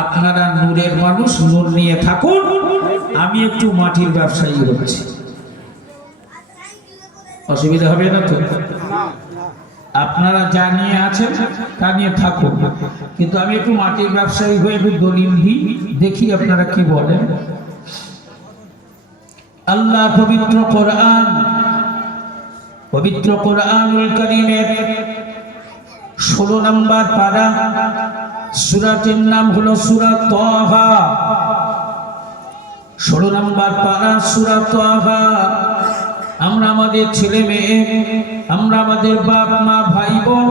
আপনারা নূরের মানুষ, নূর নিয়ে থাকুন, আমি একটু মাটির ব্যবসায়ী হচ্ছি। অসুবিধা হবে না তো? আপনারা যা নিয়ে আছেন তা নিয়ে থাকুন, কিন্তু আমি একটু মাটির ব্যবসায়ী হয়ে একটু দলিল দিই, দেখি আপনারা কি বলেন। আল্লাহ পবিত্র কোরআনুল কারীমের 16 নম্বর পারা, সূরাটির নাম হলো সূরা তাহা। 16 নম্বর পারা সূরা তাহা। আমরা আমাদের ছেলে মেয়ে, আমরা আমাদের বাপ মা ভাই বোন,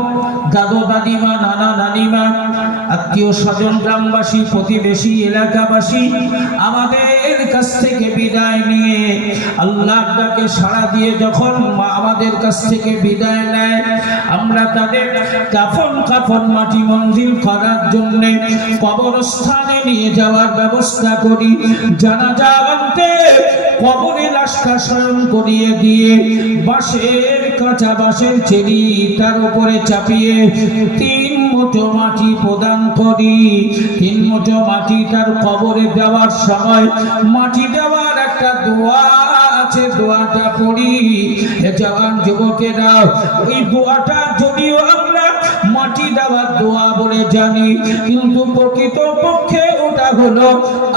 দাদু দাদিমা, নানা নানিমা, আত্মীয় স্বজন, গ্রামবাসী, প্রতিবেশী, এলাকাবাসী আমাদের কাছ থেকে বিদায় নিয়ে আল্লাহর ডাকে সাড়া দিয়ে যখন আমাদের কাছ থেকে বিদায় নেয়, আমরা তাদের কাফন মাটি মঞ্জিল করার জন্য কবরস্থানে নিয়ে যাওয়ার ব্যবস্থা করি। জানাজা আনতে কবরে লাশটা শয়ন করিয়ে দিয়ে কাঁচা বাঁশের চেরি তার উপরে চাপিয়ে 3 মুঠো মাটি প্রদান করি। 3 মুঠো মাটি তার কবরে দেওয়ার সময় মাটি দেওয়ার একটা দোয়া আছে, দোয়াটা পড়ি। জওয়ান যুবকেরা, ওই দোয়াটা যদিও আমরা মাটি দেওয়ার দোয়া বলে জানি, কিন্তু প্রকৃত পক্ষে ওটা হলো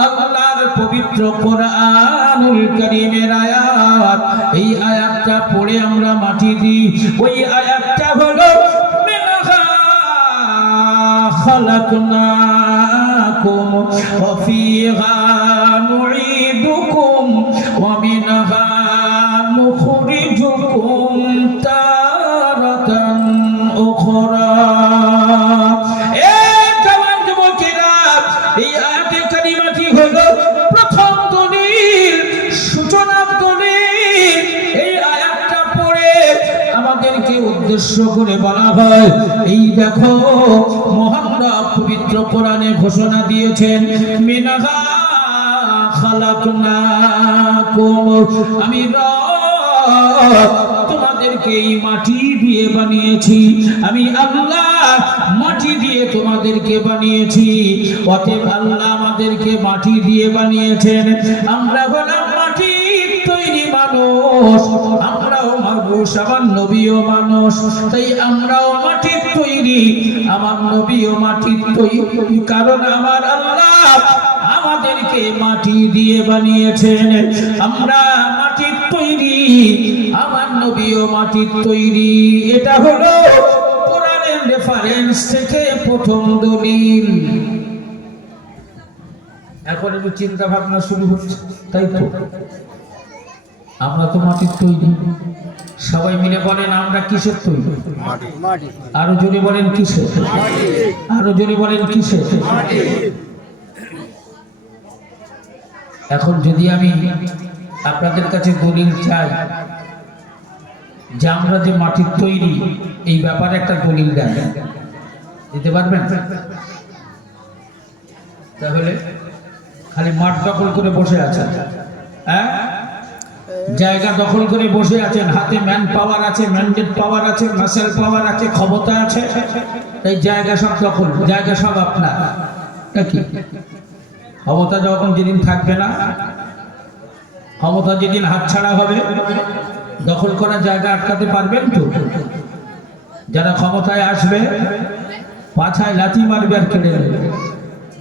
আল্লাহর পবিত্র কোরআনুল কারীমের আয়াত। এই আয়াতটা পড়ে আমরা মাটি দিই। ওই আয়াতটা হলো মিনহা খালাকনাকুম ওয়া ফিহা নুঈদুকুম ওয়া মিনহা নুখরিজুকুম তারাতান উখরা। এই আয়াতের কালিমাটি হলো প্রথম দলিল, সূচনার দলিল। এই আয়াতটা পড়ে আমাদেরকে উদ্দেশ্য করে বলা হয়, এই দেখো মহান রব পবিত্র কোরআনে ঘোষণা দিয়েছেন, মিনহা খালাকনাকুম, আমি রব তোমাদেরকে এই মাটি দিয়ে বানিয়েছি। আমি আল্লাহ মাটি দিয়ে তোমাদেরকে বানিয়েছি। অতএব আল্লাহ আমাদেরকে মাটি দিয়ে বানিয়েছেন। আমরা হলাম মাটির তৈরি মানুষ, আমরাও মানুষ, আমার নবীও মানুষ, তাই আমরাও মাটির তৈরি, আমার নবীও মাটির তৈরি। কারণ আমার আল্লাহ আমাদেরকে মাটি দিয়ে বানিয়েছেন। আমরা মাটির তৈরি, আমার নবীও মাটির তৈরি। এটা হলো কোরআনের রেফারেন্স থেকে প্রথম দলিল। এখন একটু চিন্তা ভাবনা শুরু হচ্ছে, তাই তো? আমরা তো মাটির তৈরি। সবাই মিলে বলেন, আমরা কিসের তৈরি? আরো জোরে বলেন, কিসের? আরো জোরে বলেন, কিসের? এখন যদি আমি আপনাদের কাছে দলিল চাই যে আমরা যে মাটির তৈরি, এই ব্যাপারে একটা দলিল দেন, দিতে পারবেন? তাহলে খালি মাঠ দখল করে বসে আছেন, হ্যাঁ, জায়গা দখল করে বসে আছেন, হাতে ম্যান পাওয়ার আছে, ম্যান্ডেট পাওয়ার আছে, মাসেল পাওয়ার আছে, ক্ষমতা আছে, এই জায়গা সব দখল, জায়গা সব আপনার নাকি? ক্ষমতা যখন যেদিন থাকবে না, ক্ষমতা যেদিন হাতছাড়া হবে, দখল করা জায়গা আটকাতে পারবেন তো? যারা ক্ষমতায় আসবে পাছায় লাথি মারবে আর কেড়ে নেবে,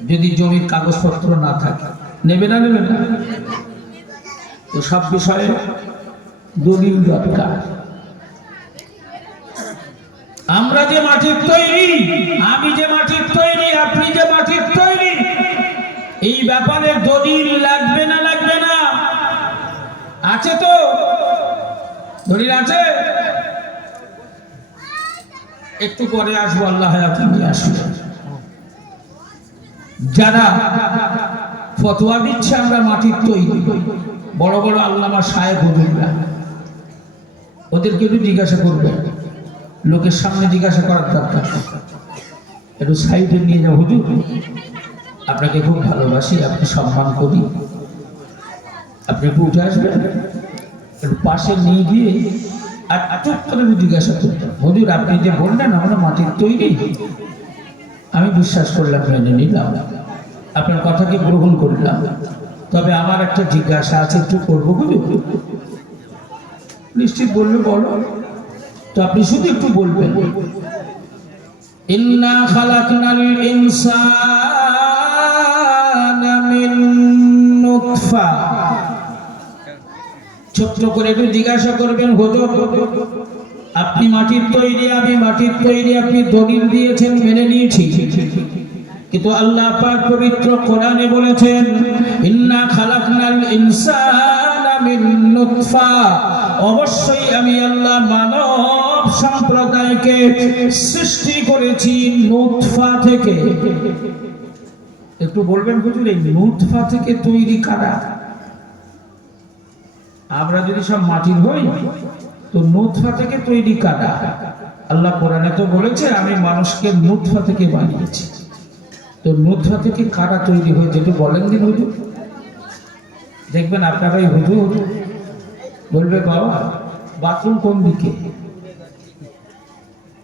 যদি জমির কাগজপত্র না থাকে। নেবে না? নেবে না? তো সব বিষয়ে দলিল দরকার। আমরা যে মাটির তৈরি, আমি যে মাটির তৈরি, আপনি যে মাটির তৈরি, এই ব্যাপারে দলিল লাগবে না? লাগবে না? আছে তো? দলিল আছে? একটু পরে আসবো, আল্লাহ হায়াত নিয়ে আসবো। যারা ফতোয়া দিচ্ছে আমরা মাটির তৈরি, বড় বড় আল্লামা সাহেব হুজুররা, ওদেরকে একটু জিজ্ঞাসা করবে, লোকের সামনে জিজ্ঞাসা করার দরকার, একটু সাইডে নিয়ে যাও, হুজুর আপনাকে খুব ভালোবাসি, আপনি সম্মান করি, আপনি একটু উঠে আসবেন, একটু পাশে নিয়ে গিয়ে আর চুপ করে জিজ্ঞাসা করতেন, হুজুর আপনি যে বললেন আমরা মাটির তৈরি, আমি বিশ্বাস করলাম, মেনে নিলাম, আপনার কথাকে গ্রহণ করলাম, তবে আমার একটা জিজ্ঞাসা আছে, একটু করবো হুজুর? নিশ্চিত বললে বলো, তো আপনি শুধু একটু বলবেন। ইন্না খালাকনাল ইনসানা মিন নুতফা। ছোট্ট করে একটু জিজ্ঞাসা করবেন, হুজুর আপনি মাটির তৈরি, আমি মাটির তৈরি, আপনি দলিল দিয়েছেন, মেনে নিয়েছি, কিন্তু আল্লাহ পাক পবিত্র কোরআনে বলেছেন ইন্না খালাকনাল ইনসানা মিন নুতফা, অবশ্যই আমি আল্লাহ মানব সম্প্রদায়কে সৃষ্টি করেছি নুতফা থেকে। একটু বলবেন হুজুর এই নুতফা থেকে তৈরি কারা? আমরা যদি সব মাটির হই তো নুতফা থেকে তৈরি কারা? আল্লাহ কোরআনে তো বলেছে আমি মানুষকে নুতফা থেকে বানিয়েছি, তো নুতফা থেকে কারা তৈরি হয়েছে একটু বলেন দিন হুজুর। দেখবেন আপনারাই হুজুর বলবে বাবা বাথরুম কোন দিকে,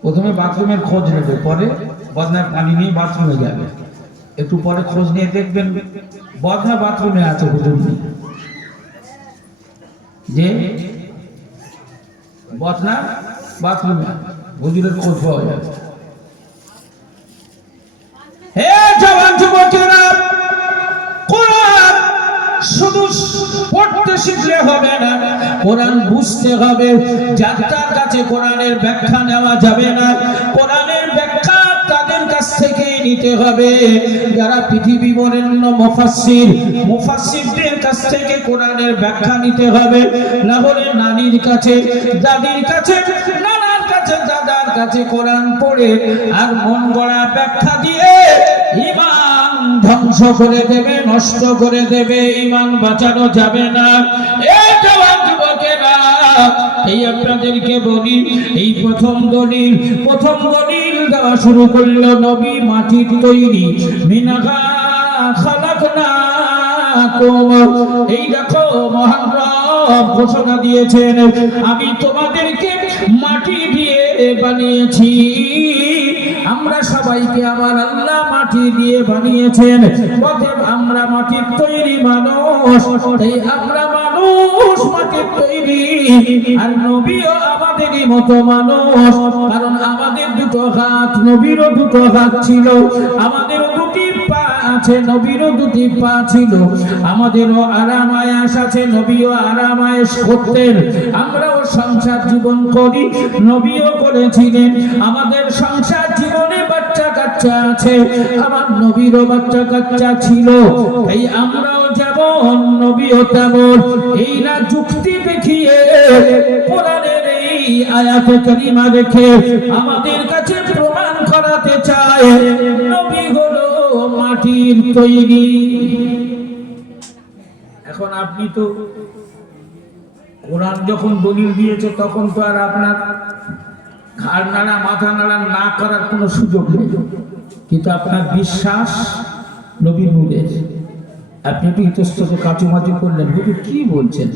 প্রথমে বাথরুমের খোঁজ নেবে, পরে বদনার পানি নিয়ে বাথরুমে যাবে, একটু পরে খোঁজ নিয়ে দেখবেন বদনা বাথরুমে আছে, হুজুর যে বদনা বাথরুমে, হুজুরের খোঁজ পাওয়া যাবে। হে জওয়ান যুবকেরা, কোরআন শুধু পড়তে শিখলে হবে না, কোরআন বুঝতে হবে। যার কাছে কোরআনের ব্যাখ্যা নেওয়া যাবে না, কোরআনের ব্যাখ্যা তাদের কাছ থেকে নিতে হবে যারা পৃথিবী বরেণ্য মুফাসসিরদের কাছ থেকে কোরআনের ব্যাখ্যা নিতে হবে। না হলে নানির কাছে, দাদির কাছে, নানার কাছে, দাদার কাছে কোরআন পড়ে আর মন গড়া ব্যাখ্যা দিয়ে ঈমান ধ্বংস করে দেবে, নষ্ট করে দেবে, ঈমান বাঁচানো যাবে না। এই জওয়ান যুবকেরা, এই আপনাদেরকে বলি, এই প্রথম দলিল দেওয়া শুরু করলো নবী মাটির তৈরি, মিনহা খালাকনাকুম। এই দেখো মহান রব ঘোষণা দিয়েছেন আমি তোমাদেরকে মাটি দিয়ে বানিয়েছি। আমরা সবাইকে আমার আল্লাহ মাটি দিয়ে বানিয়েছেন, অতএব আমরা মাটির তৈরি মানুষ, এই আমরা মানুষ মাটির তৈরি, আর নবীও আমাদেরই মতো মানুষ, কারণ আমাদের দুটো হাত, নবীরও দুটো হাত ছিল, আমাদেরও দুটি পা আছে, নবীরও দুটি পা ছিল, আমাদেরও আরাম আয়াস আছে, নবীও আরাম আয়াস করতেন, আমরাও সংসার জীবন করি, নবীও করেছিলেন, আমাদের সংসার জীবনে বাচ্চা কাচ্চা আছে, আমার নবীরও বাচ্চা কাচ্চা ছিল, তাই আমরাও যেমন নবীও তেমন। এই না যুক্তি দেখিয়ে কোরআনের এই আয়াতে কারিমা রেখে আমাদের কাছে প্রমাণ করাতে চায় নবী হলো মাটির তৈরি। এখন আপনি তো কোরআন যখন দলিল দিয়েছে তখন তো আর আপনার ঘাড় নাড়া, মাথা নাড়া না করার কোনো সুযোগ নেই, কিন্তু আপনার বিশ্বাস নবী নূরের। আপনি একটু ইতস্তত কাচুমাচু করলেন, হুজুর কি বলছেন,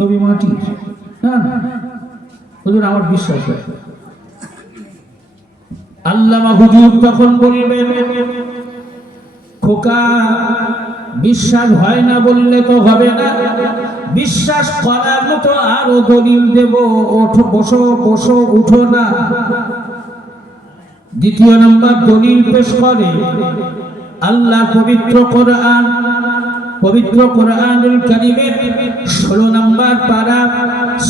নবী মাটি? না না হুজুর আমার বিশ্বাস হয়। আল্লামা হুজুর তখন বলবেন খোকা বিশ্বাস হয় না বললে তো হবে না, বিশ্বাস করার মতো আরো দলিল দেব, ওঠো, বসো বসো, উঠো না। দ্বিতীয় নম্বর দলিল পেশ করে আল্লাহ পবিত্র কোরআনুল কারীমের 16 নম্বর পারা,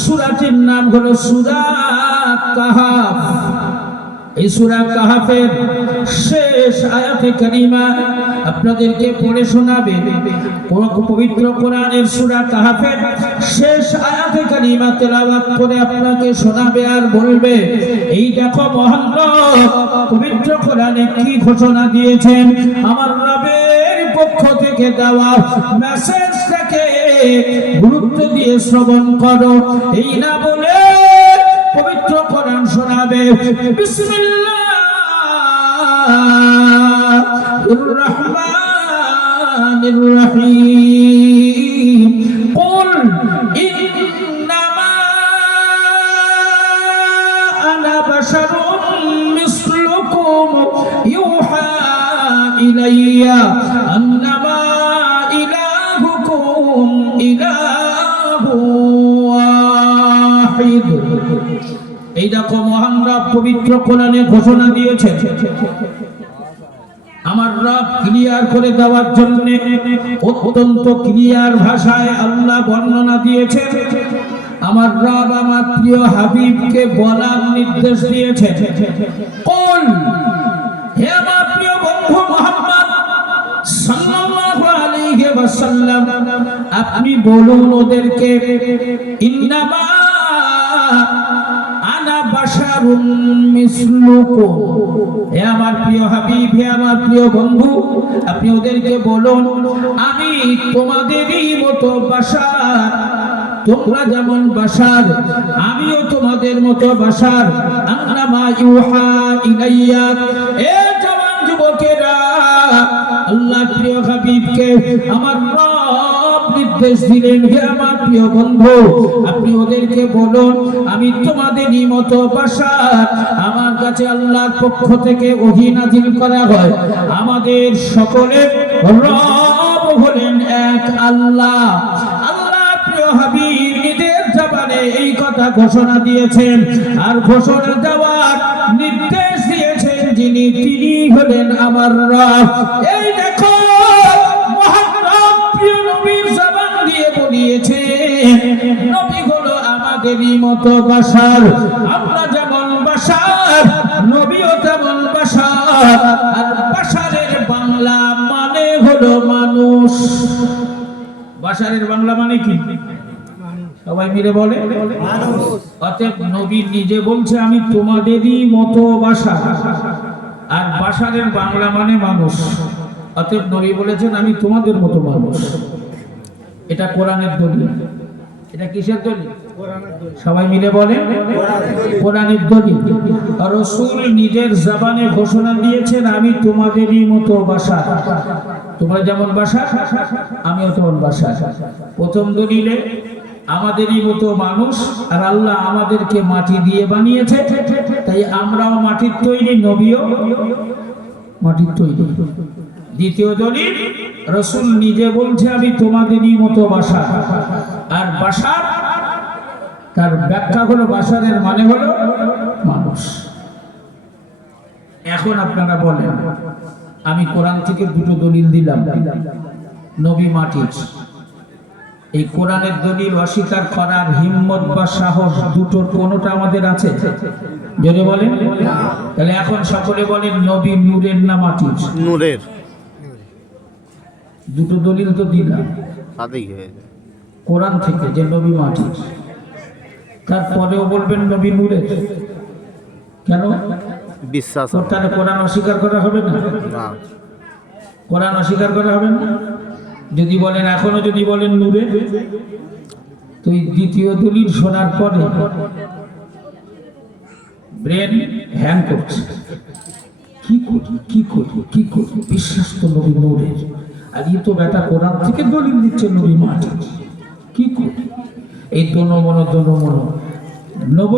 সূরাটির নাম হলো সূরা কাহাফ। এই সূরা কাহাফের শেষ আয়াতে কারিমা আপনাদেরকে পড়ে শোনাবে। পবিত্র কোরআনের সূরা কাহাফের শেষ আয়াতে কারিমা তেলাওয়াত করে আপনাকে শোনাবে আর বলবে এই দেখো মহান রব পবিত্র কোরআনে কি ঘোষণা দিয়েছেন, আমার রবের পক্ষ থেকে দেওয়া মেসেজটাকে গুরুত্ব দিয়ে শ্রবণ করো। এই না বলে পবিত্র কোরআন শোনাবে। বিসমিল্লাহির রহমানির রহিম। কুল ইন্নামা আনা বাশারুম মিসলুকুম ইউহা ইলাইয়া ইলাইয়া আন্নামা ইলাহুকুম ইলাহু ওয়াহিদ। এই দেখো মহান রব পবিত্র কোরআনে ঘোষণা দিয়েছেন। আমার রব ক্লিয়ার করে দেওয়ার জন্য অত্যন্ত ক্লিয়ার ভাষায় আল্লাহ বর্ণনা দিয়েছেন। আমার রব আমার প্রিয় হাবিবকে বলার নির্দেশ দিয়েছেন, কুল, হে আমার প্রিয় বন্ধু মুহাম্মদ সাল্লাল্লাহু আলাইহি ওয়াসাল্লাম, আপনি বলুন ওদেরকে, ইন্নামা আনা বাশারুম মিসলুকুম। হে আমার প্রিয় হাবিব, হে আমার প্রিয় বন্ধু, আপনি ওদেরকে বলুন আমি তোমাদেরই মতো বাশার। তোমরা যেমন বাশার আমিও তোমাদের মতো বাশার। আন্নামা ইউহা ইলাইয়া। এ জওয়ান যুবকেরা, আল্লাহ প্রিয় হাবিবকে আমার রব নির্দেশ দিলেন, হে আমার প্রিয় বন্ধু আপনি ওদেরকে বলুন আমি তোমাদেরই মতো বাশার। আমার কাছে আল্লাহর পক্ষ থেকে ওহী নাযিল করা হয়। আমাদের সকলের রব হলেন এক আল্লাহ। হাবিব নিজের জবানে এই কথা ঘোষণা দিয়েছেন, আর ঘোষণা দেওয়ার নির্দেশ দিয়েছেন যিনি, তিনি হলেন আমার রব। এই দেখো মহান রব প্রিয় নবীর জবান দিয়ে বলিয়েছেন, নবী হলো আমাদেরই মতো বাশার। আমরা যেমন বাশার, নবীও তেমন বাশার। আর বাশারের বাংলা মানে হলো মানুষ। বাশারের বাংলা মানে কি? সবাই মিলে বলে মানুষ। অতএব নবী নিজে বলছে আমি তোমাদেরই মতো বাশার, আর বাশারের বাংলা মানে মানুষ। অতএব নবী বলেছেন আমি তোমাদের মতো মানুষ। এটা কোরআনের দলিল। এটা কিসের দলিল? সবাই মিলে বলে কোরআনের দলিল। রাসূল নিজের জবানে ঘোষণা দিয়েছেন আমি তোমাদেরই মতো বাশার। তোমরা যেমন বাশার আমিও তেমন বাশার। প্রথম দলিলে আমাদেরই মতো মানুষ, আর আল্লাহ আমাদেরকে মাটি দিয়ে বানিয়েছে, তাই আমরাও মাটির তৈরি, নবীও মাটির তৈরি। দ্বিতীয় দলিল, রাসূল নিজে বলছে আমি তোমাদেরই মতো বাশার। আর বাশার তার ব্যাখ্যা হলো, বাশারের মানে হলো মানুষ। এখন আপনারা বলেন, আমি কোরআন থেকে দুটো দলিল দিলাম, নবী মাটির। এই কোরআনের দলিল অস্বীকার করার হিম্মত বা সাহস দুটোর কোনোটা আমাদের আছে? যদি বলেন তাহলে এখন সকলে বলেন নবী নূরের না মাটির? নূরের। দুটো দলিল তো দিলাম কোরআন থেকে যে নবী মাটির, তারপরেও বলবেন নবী নূরের। কেন? বিশ্বাস। তাহলে কোরআন অস্বীকার করা হবে না? কোরআন অস্বীকার করা হবে না যদি বলেন, এখনো যদি বলেন নূরে, তো এই দ্বিতীয় দলিল শোনার পরে ব্রেন হ্যাং করছে। কি করি কি করি কি করি, বিশ্বাস তো নবী নূরের, আর এই তো বেটা কোরআন থেকে দলিল দিচ্ছে নবী মাটি। কি করি? এই দোনো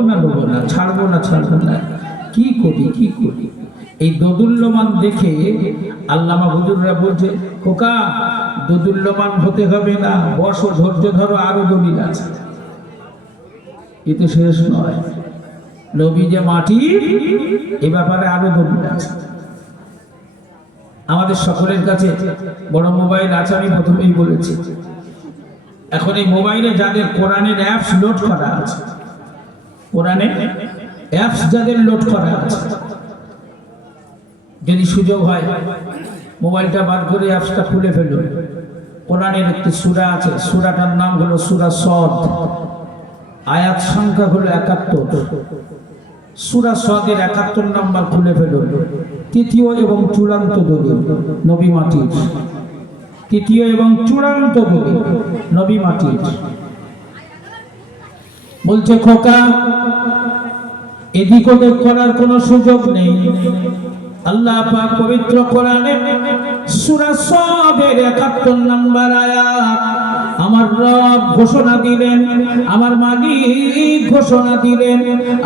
নেবো না, ছাড়বো না, কি করি কি করি। এই দোদুল্যমান দেখে আল্লামা হুজুররা বলছে, খোকা দোদুল্যমান হতে হবে না, বসো, ধৈর্য ধরো, আরো দলিল আছে। এতে শেষ নয়, নবী যে মাটি এ ব্যাপারে আরো দলিল আছে। আমাদের সকলের কাছে বড় মোবাইল আছে, আমি প্রথমেই বলেছি। এখন এই মোবাইলে যাদের কোরআনের অ্যাপস লোড করা আছে, কোরআনের অ্যাপস যাদের লোড করা আছে, যদি সুযোগ হয় মোবাইলটা বার করে অ্যাপসটা খুলে ফেলুন। কোরআনের একটি সূরা আছে, সূরাটার নাম হলো সূরা সদ, আয়াত সংখ্যা হলো ৭১। সূরা সদের ৭১ নম্বর খুলে ফেলুন। তৃতীয় এবং চূড়ান্ত দলিল নবী মাটির। তৃতীয় এবং চূড়ান্ত দলিল নবী মাটির। বলছে, খোকা এদিক ওদিক করার কোনো সুযোগ নেই। আল্লাহ পাক পবিত্র কোরআনে সূরা সদের ৭১ নম্বর আয়াত আমার রব ঘোষণা দিলেন, আমার মালিক ঘোষণা দিলেন,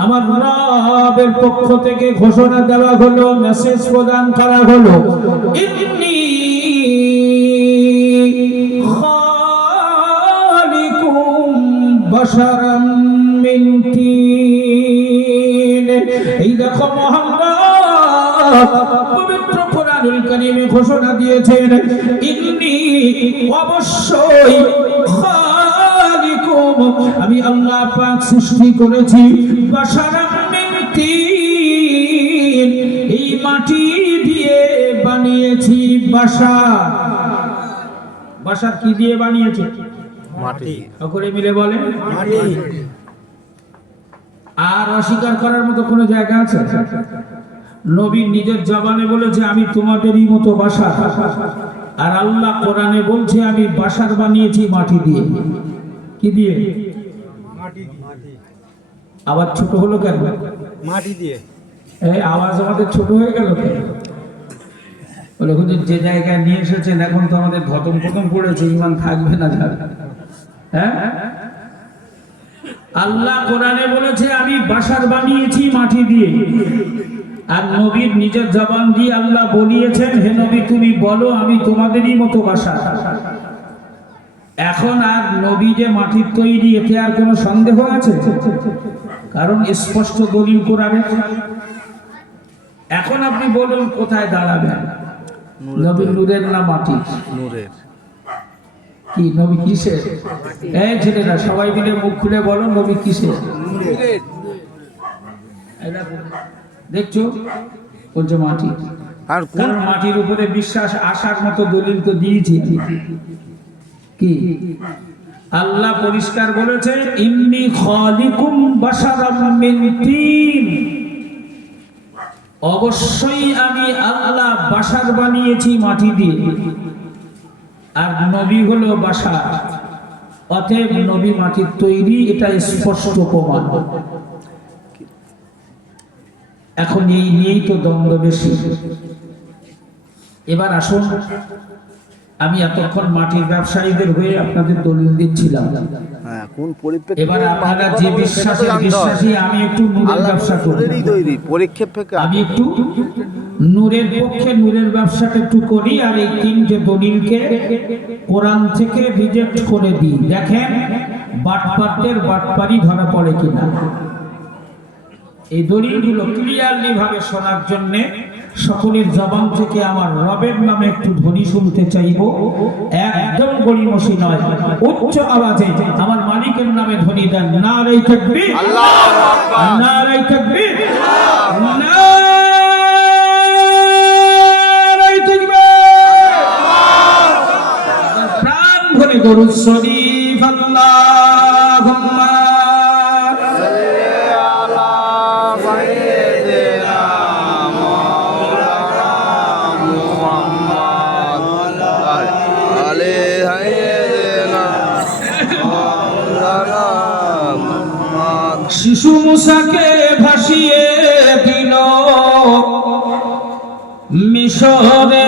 আমার রবের পক্ষ থেকে ঘোষণা দেওয়া হলো, মেসেজ প্রদান করা হলো, ইন্নী খালিকুম বাশারাম মিন তিন। এই দেখো মুহাম্মদ পবিত্র কোরআনুল কারীমে ঘোষণা দিয়েছেন, ইন্নী অবশ্যই খালিকুম আমি আল্লাহ পাক সৃষ্টি করেছি বাশারাম মিন তিন, এই মাটি দিয়ে বানিয়েছি বাশার। বাশার কি দিয়ে বানিয়েছি? মাটি। সকলে মিলে বলে মাটি। আর অস্বীকার করার মতো কোনো জায়গা আছে? নবী নিজের জবানে বলেছে আমি তোমাদেরই মতো বাশার, আর আল্লাহ কোরআনে বলছে আমি বাশার বানিয়েছি মাটি দিয়ে। কি দিয়ে? মাটি। আবার ছোট হলো কেন? মাটি দিয়ে। এই আওয়াজ আমাদের ছোট হয়ে গেল কেন? বলে হুজুর যে জায়গায় নিয়ে এসেছেন এখন তো আমাদের ধতম প্রথম পড়েছে, ইমান থাকবে না যাবে। হ্যাঁ, আল্লাহ কোরআনে বলেছে আমি বাশার বানিয়েছি মাটি দিয়ে, আর নবীর নিজের জবান দিয়ে আল্লাহ বলিয়েছেন হে নবী তুমি বলো আমি তোমাদেরই মতো বাশার। এখন আর নবী যে মাটির তৈরি এতে আর কোনো সন্দেহ আছে? কারণ স্পষ্ট দলিল কোরআনে। এখন আপনি বলুন কোথায় দাঁড়াবেন? নবী নূরের না মাটি? নূরের। কি নবী কিসের? এই ছেলেরা সবাই মিলে মুখ খুলে বলো নবী কিসের? দেখছো বলছে মাটি। আর কোন মাটির উপরে বিশ্বাস আসার মতো দলিল তো দিয়েছি। কি আল্লাহ পরিষ্কার বলেছে ইন্নী খালিকুম বাশারাম মিন তিন, অবশ্যই আমি আল্লাহ বাশার বানিয়েছি মাটি দিয়ে, আর নবী হলো বাশার, অতএব নবী মাটির তৈরি, এটা স্পষ্ট প্রমাণ। এখন এই নিয়েই তো দ্বন্দ্ব বেশি। এবার আসুন, আমি এতক্ষণ মাটির ব্যবসায়ীদের হয়ে আপনাদের দলিল দিচ্ছিলাম। হ্যাঁ, কোন পরিপ্রেক্ষিতে এবার আপনারা যে বিশ্বাসের বিশ্বাসী, আমি একটু নূরের ব্যবসা করি। তৈরি পরীক্ষা থেকে আমি একটু নূরের পক্ষে নূরের ব্যবসাটা একটু করি, আর এই তিনটে দলিলকে কোরআন থেকে রিজেক্ট করে দিই। দেখেন বাটপারদের বাটপারি ধরা পড়ে কিনা। এই দলিলগুলো ক্লিয়ারলি ভাবে শোনার জন্য সকলের জবান থেকে আমার রবের নামে একটু ধ্বনি শুনতে চাইবো। একদম গড়িমসি নয়, উচ্চ আওয়াজে আমার মালিকের নামে ধ্বনি দেন। নারে তাকবীর, আল্লাহু আকবার, নারে তাকবীর, নারে তাকবীর। প্রাণ ভরে দরুদ শরীফ আল্লাহুম্মা শিশু মুসাকে ভাসিয়ে দিল মিশরে